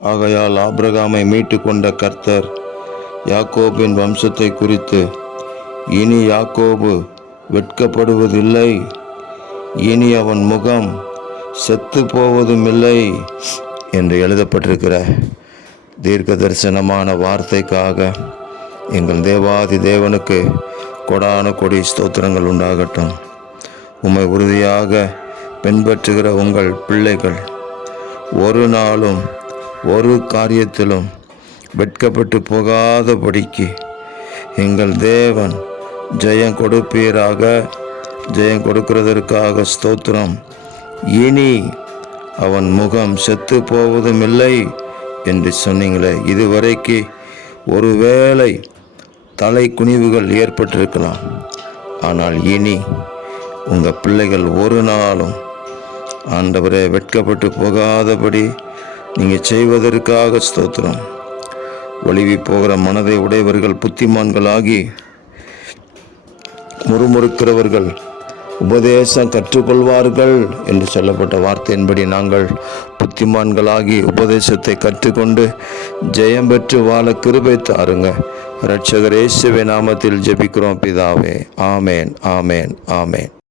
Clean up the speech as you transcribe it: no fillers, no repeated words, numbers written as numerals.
ஆகையால் ஆபிரகாமை மீட்டு கொண்ட கர்த்தர் யாக்கோபின் வம்சத்தை குறித்து, இனி யாக்கோபு வெட்கப்படுவதில்லை, இனி அவன் முகம் செத்து போவதும் இல்லை என்று எழுதப்பட்டிருக்கிற தீர்க்க தரிசனமான வார்த்தைக்காக எங்கள் தேவாதி தேவனுக்கு கொடான கொடி ஸ்தோத்திரங்கள் உண்டாகட்டும். உம்மை உறுதியாக பின்பற்றுகிற உங்கள் பிள்ளைகள் ஒரு நாளும் ஒரு காரியத்திலும் வெட்கப்பட்டு போகாதபடிக்கு எங்கள் தேவன் ஜெயம் கொடுப்பீராக. ஜெயம் கொடுக்கிறதற்காக ஸ்தோத்திரம். இனி அவன் முகம் செத்து போவதும் இல்லை என்று சொன்னீங்களே, இதுவரைக்கு ஒருவேளை தலை குனிவுகள் ஏற்பட்டிருக்கலாம். ஆனால் இனி உங்கள் பிள்ளைகள் ஒரு நாளும் ஆண்டவரே வெட்கப்பட்டு போகாதபடி நீங்கள் செய்வதற்காக ஸ்தோத்திரம். வலிவி போகிற மனதை உடையவர்கள் புத்திமான்களாகி முறுமுறுக்கிறவர்கள் உபதேசம் கற்றுக்கொள்வார்கள் என்று சொல்லப்பட்ட வார்த்தையின்படி நாங்கள் புத்திமான்களாகி உபதேசத்தை கற்றுக்கொண்டு ஜெயம் பெற்று வாழ கிருபை தாருங்க. இரட்சகர் இயேசுவின் நாமத்தில் ஜெபிக்கிறோம் பிதாவே. ஆமேன், ஆமேன், ஆமேன்.